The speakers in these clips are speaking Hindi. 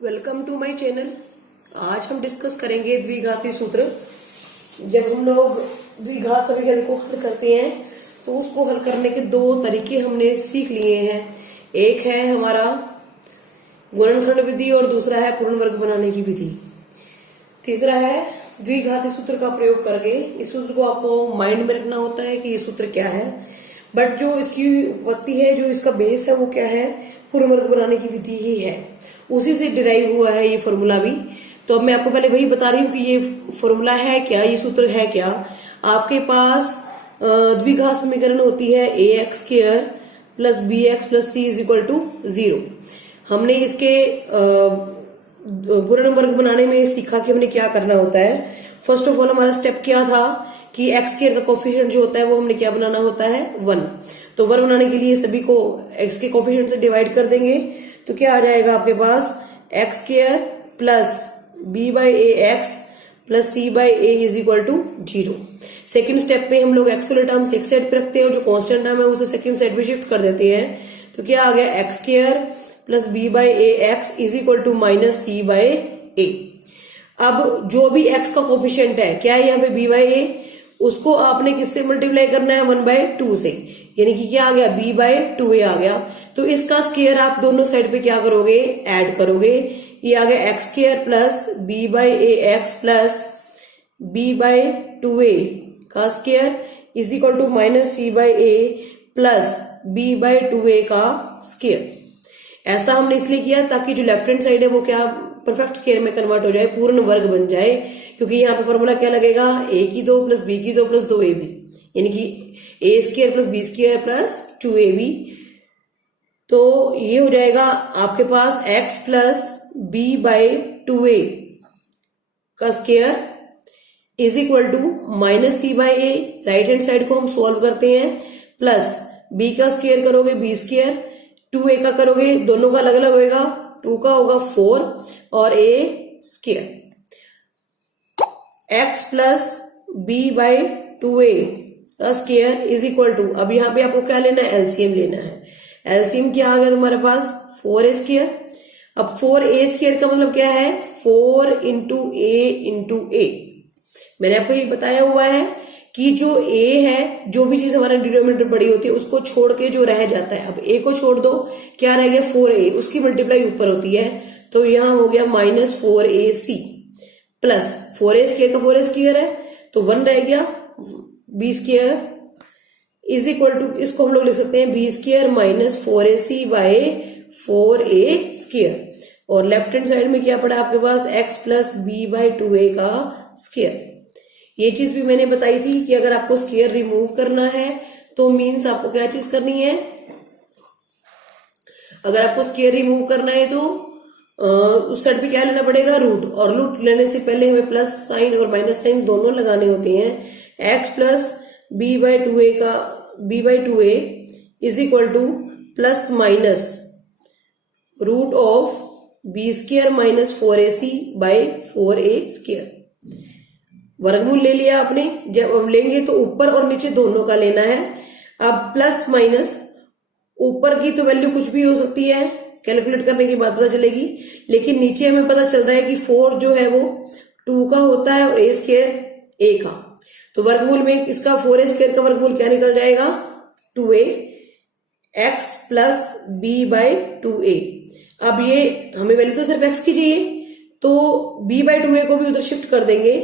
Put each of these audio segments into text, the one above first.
Welcome to my channel. आज हम डिस्कस करेंगे द्विघाती सूत्र। जब हम लोग द्विघात समीकरण को हल करते हैं तो उसको हल करने के दो तरीके हमने सीख लिए हैं। एक है हमारा गुणनखंड विधि और दूसरा है पूर्ण वर्ग बनाने की विधि। तीसरा है द्विघाती सूत्र का प्रयोग करके। इस सूत्र को आपको माइंड में रखना होता है कि ये सूत्र क्या है, बट जो इसकी उत्पत्ति है, जो इसका बेस है, वो क्या है, पूर्ण वर्ग बनाने की विधि ही है। उसी से डिराइव हुआ है ये फॉर्मूला भी। तो अब मैं आपको पहले वही बता रही हूँ कि ये फॉर्मूला है क्या, ये सूत्र है क्या। आपके पास द्विघात समीकरण होती है ax² plus bx plus c is equal to 0। हमने इसके पूर्ण वर्ग बनाने में सीखा कि हमने क्या करना होता है। फर्स्ट ऑफ ऑल हमारा स्टेप क्या था कि x² का कोफिशिएंट जो होता है वो हमने क्या बनाना होता है, 1। तो 1 बनाने के लिए सभी को x के कोफिशिएंट से डिवाइड कर देंगे तो क्या आ जाएगा आपके पास, x² plus b by ax plus c by a is equal to 0। Second step में हम लोग x वाले टर्म्स एक साइड पे रखते हैं और जो कांस्टेंट टर्म है उसे सेकेंड साइड पे शिफ्ट कर देते हैं। तो क्या आ गया, x² plus b by ax is equal to minus c by a। अब जो भी x का कोफिशिएंट है, क्या है यहाँ पे b बाई a, उसको आपने किससे मल्टीप्लाई करना है, 1/2 से, यानी कि क्या आ गया, b बाई 2a आ गया। तो इसका स्क्वायर आप दोनों साइड पे क्या करोगे, ऐड करोगे। ये आ गया x² plus b by ax plus b by 2a का square is equal to minus c by a plus b by 2a का स्क्वायर। ऐसा हमने इसलिए किया ताकि जो लेफ्ट हैंड साइड है वो क्या, परफेक्ट स्क्वायर में कन्वर्ट हो जाए, पूर्ण वर्ग बन जाए। क्योंकि यहाँ पे फॉर्मूला क्या लगेगा, a² plus b² plus 2ab, यानी कि a² plus b² plus 2ab। तो ये हो जाएगा आपके पास x plus b by 2a का square is equal to minus c by a। Right hand side को हम सॉल्व करते हैं, प्लस b का स्क्वायर करोगे b², 2a का करोगे, दोनों का अलग अलग होएगा, 2 का होगा 4 और a²। x plus b by 2a का स्क्वायर इज इक्वल टू, अब यहाँ पे आपको क्या लेना है, एलसीएम लेना है। एलसीएम क्या आ गया तुम्हारे पास, 4a²। अब 4a² का मतलब क्या है, 4 इंटू a। मैंने आपको ये बताया हुआ है कि जो a है, जो भी चीज हमारा डिनोमिनेटर बड़ी होती है उसको छोड़ के जो रह जाता है, अब a को छोड़ दो, क्या रह गया, 4a, उसकी मल्टीप्लाई ऊपर होती है। तो यहां हो गया माइनस 4ac प्लस 4a² का 4a² है तो 1 रह गया, b² इज इक्वल टू, इसको हम लोग लिख सकते हैं b² minus 4ac by 4a²। और लेफ्ट हैंड साइड में क्या पड़ा आपके पास, x plus b by 2a का स्क्वायर। ये चीज भी मैंने बताई थी कि अगर आपको स्क्वायर रिमूव करना है तो मीन्स आपको क्या चीज करनी है, अगर आपको स्क्वायर रिमूव करना है तो उस साइड पे क्या लेना पड़ेगा, रूट। और रूट लेने से पहले हमें प्लस साइन और माइनस साइन दोनों लगाने होते हैं। x plus b by 2a का b by 2a is equal to plus minus root of b² minus 4ac by 4a²। वर्गमूल ले लिया आपने, जब हम लेंगे तो ऊपर और नीचे दोनों का लेना है। अब प्लस माइनस, ऊपर की तो वैल्यू कुछ भी हो सकती है, कैलकुलेट करने के बाद पता चलेगी, लेकिन नीचे हमें पता चल रहा है कि 4 जो है वो 2 का होता है और a² a का। तो वर्गमूल में इसका 4a² का वर्गमूल क्या निकल जाएगा, 2a x plus b by 2a। अब ये हमें वैल्यू तो सिर्फ x की चाहिए, तो b बाई 2a को भी उधर शिफ्ट कर देंगे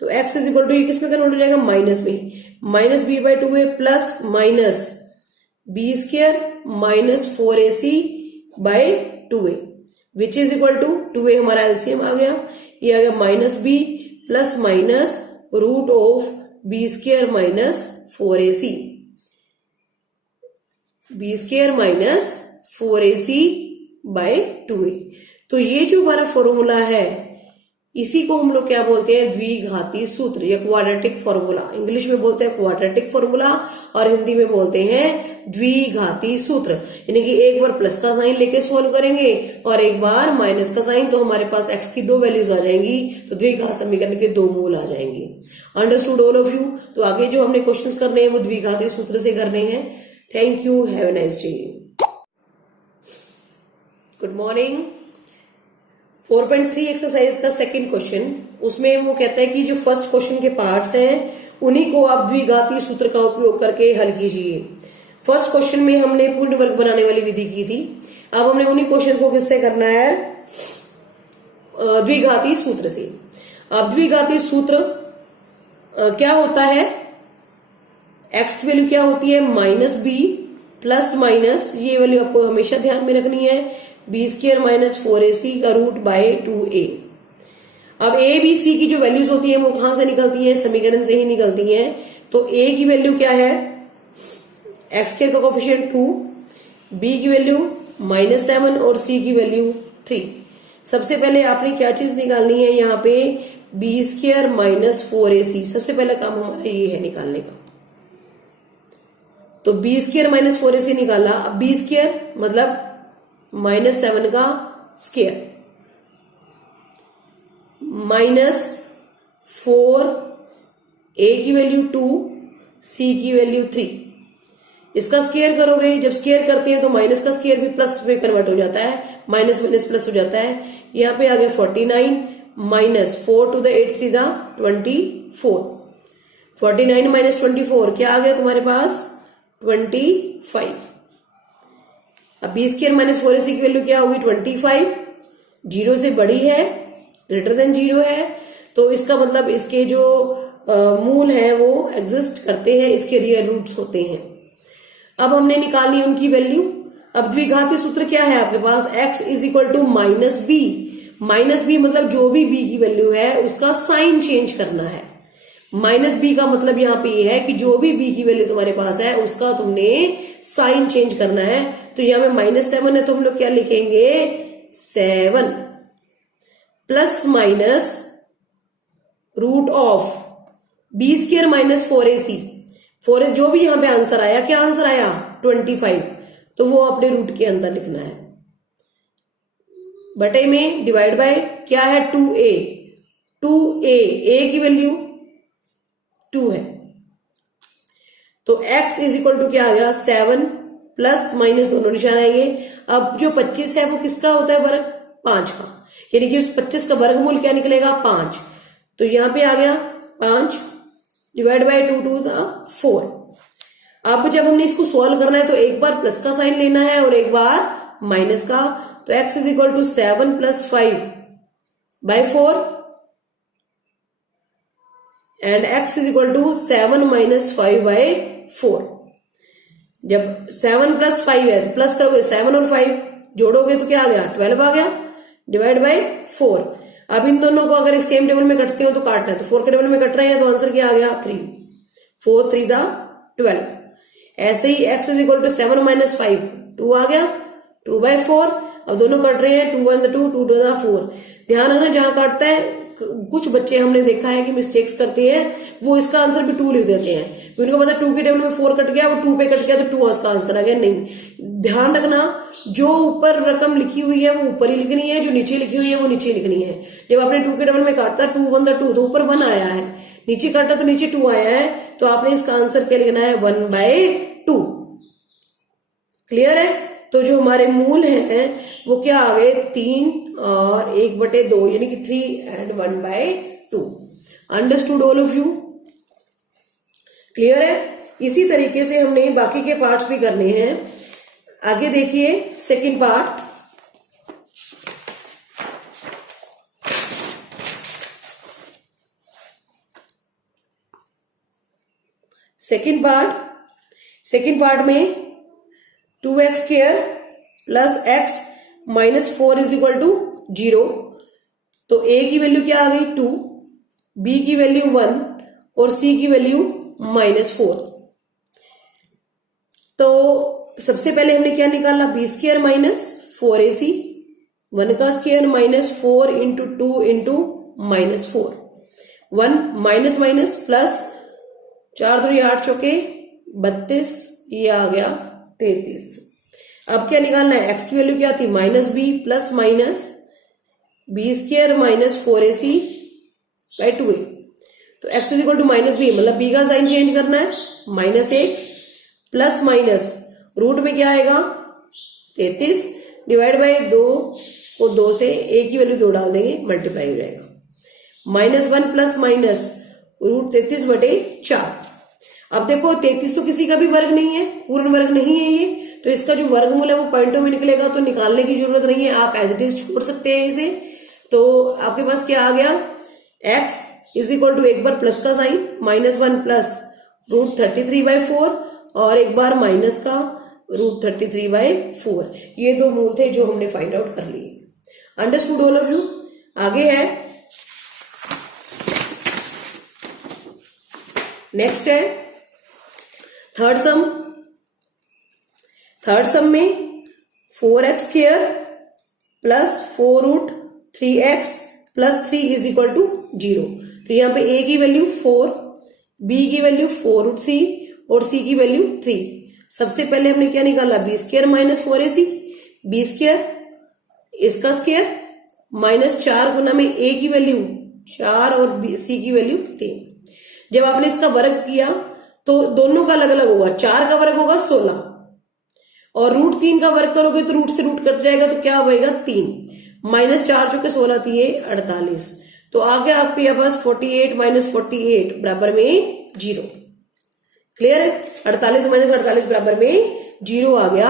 तो x इज इक्वल टू, ये किस में कन्वर्ट हो जाएगा, माइनस में, minus b by 2a plus minus b² minus 4ac by 2a which is equal to 2a हमारा एलसीएम आ गया, ये आ गया minus b plus minus root of b² minus 4ac, b² minus 4ac by 2a। तो ये जो हमारा फॉर्मूला है इसी को हम लोग क्या बोलते हैं, द्विघाती सूत्र या क्वाड्रेटिक फॉर्मूला। इंग्लिश में बोलते हैं क्वाड्रेटिक फॉर्मूला और हिंदी में बोलते हैं द्विघाती सूत्र। यानी कि एक बार प्लस का साइन लेके सोल्व करेंगे और एक बार माइनस का साइन, तो हमारे पास x की 2 वैल्यूज आ जाएंगी, तो द्विघात समीकरण के 2 मूल आ जाएंगे। Understood all of you. तो आगे जो हमने क्वेश्चंस करने हैं वो द्विघाती सूत्र से करने हैं। Thank you, have a nice day. Good morning. 4.3 exercise का सेकंड क्वेश्चन, उसमें वो कहता है कि जो फर्स्ट क्वेश्चन के पार्ट्स हैं उन्हीं को आप द्विघाती सूत्र का उपयोग करके हल कीजिए। फर्स्ट क्वेश्चन में हमने पूर्ण वर्ग बनाने वाली विधि की थी, अब हमने उन्हीं क्वेश्चन को किससे करना है, द्विघाती सूत्र से। अब द्विघाती सूत्र क्या होता है, एक्स की वैल्यू क्या होती है माइनस बी प्लस माइनस, ये वैल्यू आपको हमेशा ध्यान में रखनी है, बी स्क्र माइनस 4ac का रूट बाय 2a। अब ए बी सी की जो वैल्यूज होती है वो कहां से निकलती है, समीकरण से ही निकलती है। तो ए की वैल्यू क्या है, एक्स स्क्र का कोफिशिएंट 2, बी की वैल्यू -7 और सी की वैल्यू 3। सबसे पहले आपने क्या चीज निकालनी है, यहाँ पे बी स्क्र माइनस 4ac, सबसे पहला काम हमारा ये है निकालने का। तो बी स्क्र माइनस 4ac निकाला। अब बी स्क्र मतलब -7 का स्क्र -4, ए की वैल्यू 2, सी की वैल्यू 3। इसका स्क्वायर करोगे, जब स्क्वायर करते हैं तो माइनस का स्क्वायर भी प्लस में कन्वर्ट हो जाता है, माइनस माइनस प्लस हो जाता है। यहाँ पे आ गया 49 minus 4 to the 8 3 the 24। 49 minus 24 क्या आ गया तुम्हारे पास 25। अब बी स्क्वायर माइनस 4ac की वैल्यू क्या होगी 25, 0 से बड़ी है, ग्रेटर देन 0 है, तो इसका मतलब इसके जो मूल है वो एग्जिस्ट करते हैं, इसके रियल रूट्स होते हैं। अब हमने निकाली उनकी वैल्यू। अब द्विघाती सूत्र क्या है आपके पास, x is equal to minus b. Minus b मतलब जो भी b की वैल्यू है उसका साइन चेंज करना है। माइनस बी का मतलब यहाँ पे ये है कि जो भी b की वैल्यू तुम्हारे पास है उसका तुमने साइन चेंज करना है। तो यहाँ पे -7 है तो हम लोग क्या लिखेंगे 7 plus minus root of b square minus 4ac। 4 जो भी यहाँ पे आंसर आया, क्या आंसर आया 25, तो वो अपने रूट के अंदर लिखना है। बटे में डिवाइड बाय क्या है 2a, 2a, a की वैल्यू 2 है, तो x इज इक्वल टू क्या आ गया 7 प्लस माइनस दोनों निशान आएंगे। अब जो 25 है वो किसका होता है वर्ग 5 का, यानी कि उस 25 का वर्गमूल क्या निकलेगा 5। तो यहां पे आ गया 5 डिवाइड बाय 2 टू द 4। अब जब हमने इसको सॉल्व करना है तो एक बार प्लस का साइन लेना है और एक बार माइनस का। तो x is equal to 7 plus 5 by 4 and x is equal to 7 minus 5 by 4। जब 7 प्लस 5 है तो प्लस करोगे 7 और 5 जोड़ोगे तो क्या आ गया 12 आ गया, डिवाइड बाय 4। अब इन दोनों को अगर सेम टेबल में कटते हो तो काटना है, तो 4 के टेबल में कट रहे हैं तो आंसर क्या आ गया 3, 4 3 दा 12। ऐसे ही x is equal to 7 minus 5 2 आ गया, 2 बाय 4। अब दोनों कट रहे हैं 2 1 2 2 2 4। ध्यान रखना जहां काटता है कुछ बच्चे हमने देखा है कि मिस्टेक्स करते हैं, वो इसका आंसर भी 2 लिख देते हैं, उनको पता 2 के टेबल में 4 कट गया, वो 2 पे कट गया तो 2 इसका आंसर आ गया। नहीं, ध्यान रखना जो ऊपर रकम लिखी हुई है वो ऊपर ही लिखनी है, जो नीचे लिखी हुई है वो नीचे लिखनी है। जब आपने 2 के टेबल में काटता 2 1 2 तो ऊपर 1 आया है, नीचे काटा तो नीचे 2 आया है, तो आपने इसका आंसर क्या लिखना है 1 बाय 2। क्लियर है। तो जो हमारे मूल हैं वो क्या आ गए 3 और 1/2, यानी कि 3 and 1 by 2। Understood all of you, clear है। इसी तरीके से हमने बाकी के पार्ट्स भी करने हैं। आगे देखिए सेकंड पार्ट। सेकंड पार्ट में 2x square plus x minus 4 is equal to 0। तो a की वैल्यू क्या आ गई 2, b की वैल्यू 1 और c की वैल्यू -4। तो सबसे पहले हमने क्या निकाला बी स्क्वायर माइनस 4ac, 1 का square minus 4 into 2 into -4, 1 minus minus plus 4 3 8 चौके 32, ये आ गया 33। अब क्या निकालना है, x की वैल्यू क्या थी -b plus minus b square minus 4ac by 2a। तो x is equal to -b मतलब b का साइन चेंज करना है, -1 प्लस माइनस रूट में क्या आएगा 33 डिवाइड बाय 2 और 2 से a की वैल्यू 2 डाल देंगे, मल्टीप्लाई हो जाएगा। -1 प्लस माइनस √33/4। अब देखो 33 तो किसी का भी वर्ग नहीं है, पूर्ण वर्ग नहीं है ये, तो इसका जो वर्गमूल है वो पॉइंटों में निकलेगा, तो निकालने की जरूरत नहीं है, आप एज इट इज छोड़ सकते हैं इसे। तो आपके पास क्या आ गया, x इज इक्वल टू एक बार प्लस का साइन -1 प्लस √33/4 और एक बार माइनस का √33/4। ये दो मूल थे जो हमने फाइंड आउट कर लिए। Understood all of you. आगे है नेक्स्ट है थर्ड सम। थर्ड सम में 4x² plus 4√3x plus 3 is equal to 0। तो यहां पे a की वैल्यू 4, b की वैल्यू 4√3 और c की वैल्यू 3। सबसे पहले हमने क्या निकाला, b² माइनस 4ac, b² इसका स्क्वायर माइनस 4 गुना में a की वैल्यू 4 और c की वैल्यू 3। जब आपने इसका वर्ग किया तो दोनों का अलग अलग होगा, 4 का वर्ग होगा 16 और √3 का वर्ग करोगे तो रूट से रूट कट जाएगा, तो क्या होगा 3, -4 चुके 16 थी 48। तो आ गया आपके यहाँ पास 48 - 48 बराबर में 0। क्लियर है, 48 - 48 बराबर में 0 आ गया।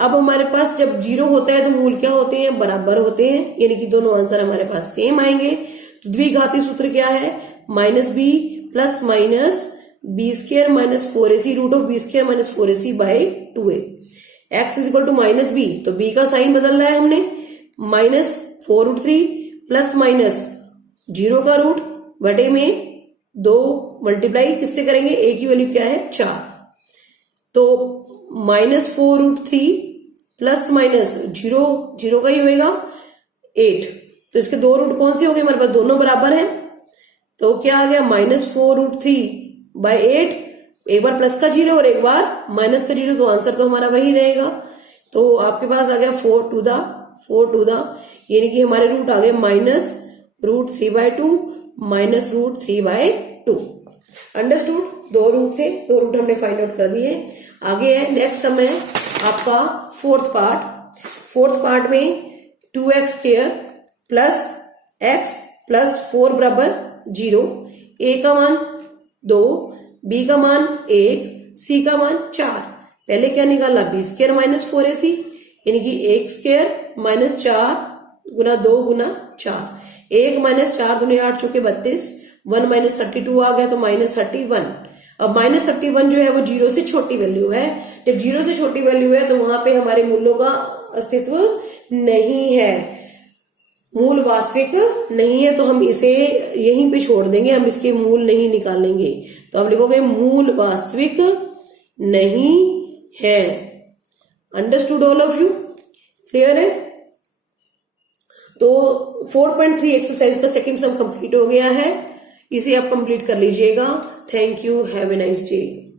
अब हमारे पास जब 0 होता है तो मूल क्या होते हैं, बराबर होते हैं, यानी कि दोनों आंसर हमारे पास सेम आएंगे। तो द्विघाती सूत्र क्या है, -b plus minus b² minus 4ac √b² minus 4ac/2a। x is equal to -b, तो b का साइन बदल रहा है हमने, -4√3 प्लस माइनस 0 का रूट बटे में 2 मल्टीप्लाई किससे करेंगे, a की वैल्यू क्या है 4, तो -4√3 प्लस माइनस 0 का ही होगा 8। तो इसके दो रूट कौन से हो गए हमारे पास, दोनों बराबर हैं, तो क्या आ गया -4√3/8, एक बार प्लस का 0 और एक बार माइनस का 0, तो आंसर तो हमारा वही रहेगा। तो आपके पास आ गया 4 टू द यानी कि हमारे रूट आ गए -√3/2 -√3/2। अंडरस्टूड, दो रूट थे, दो रूट हमने फाइंड आउट कर दिए। आगे है नेक्स्ट सम है आपका फोर्थ पार्ट में 2x² प्लस x प्लस 4 बराबर 0, a का मान 2, b का मान 1, c का मान 4। पहले क्या निकाला, b² माइनस 4ac, यानी कि 1² माइनस 4 गुना 2 गुना 4, 1 माइनस 4 दूनी 8 चुके 32, 1 माइनस 32 आ गया तो -31। अब -31 जो है वो 0 से छोटी वैल्यू है, जब 0 से छोटी वैल्यू है तो वहां पे हमारे मूल्यों का अस्तित्व नहीं है, मूल वास्तविक नहीं है, तो हम इसे यहीं पे छोड़ देंगे, हम इसके मूल नहीं निकालेंगे। तो आप लिखोगे मूल वास्तविक नहीं है। Understood all of you, clear है। तो 4.3 एक्सरसाइज का सेकंड सम कंप्लीट हो गया है, इसे आप कंप्लीट कर लीजिएगा। Thank you, have a nice day.